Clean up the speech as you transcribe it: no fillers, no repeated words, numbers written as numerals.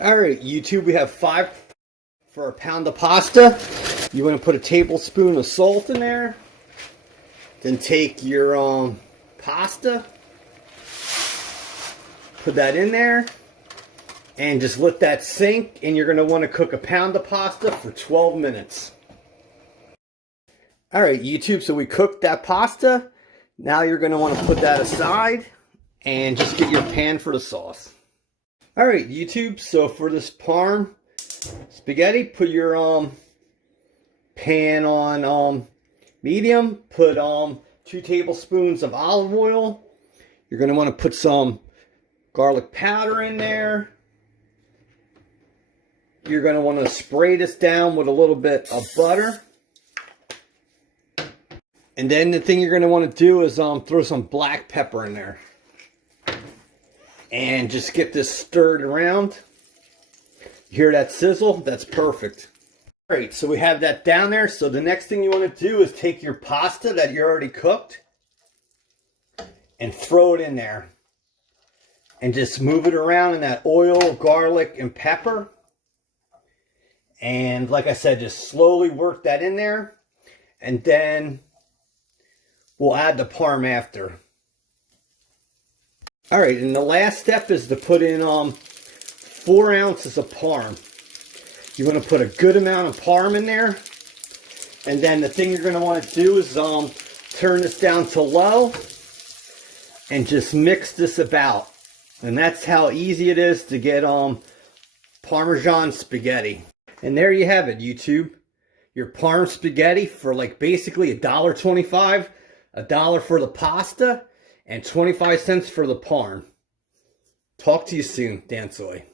All right, YouTube, we have 5 for a pound of pasta. You want to put a tablespoon of salt in there. Then take your pasta, put that in there, and just let that sink. And you're going to want to cook a pound of pasta for 12 minutes. All right, YouTube, so we cooked that pasta. Now you're going to want to put that aside and just get your pan for the sauce. All right, YouTube, so for this Parm spaghetti, put your pan on medium. Put 2 tablespoons of olive oil. You're going to want to put some garlic powder in there. You're going to want to spray this down with a little bit of butter. And then the thing you're going to want to do is throw some black pepper in there. And just get this stirred around. You hear that sizzle? That's perfect. All right, so we have that down there. So the next thing you want to do is take your pasta that you already cooked and throw it in there. And just move it around in that oil, garlic, and pepper. And like I said, just slowly work that in there. And then we'll add the Parm after. All right, and the last step is to put in 4 ounces of Parm. You want to put a good amount of Parm in there. And then the thing you're going to want to do is turn this down to low and just mix this about. And that's how easy it is to get Parmesan spaghetti. And there you have it, YouTube. Your Parm spaghetti for like basically $1.25, $1 for the pasta, and 25 cents for the Parm. Talk to you soon, Dan Soy.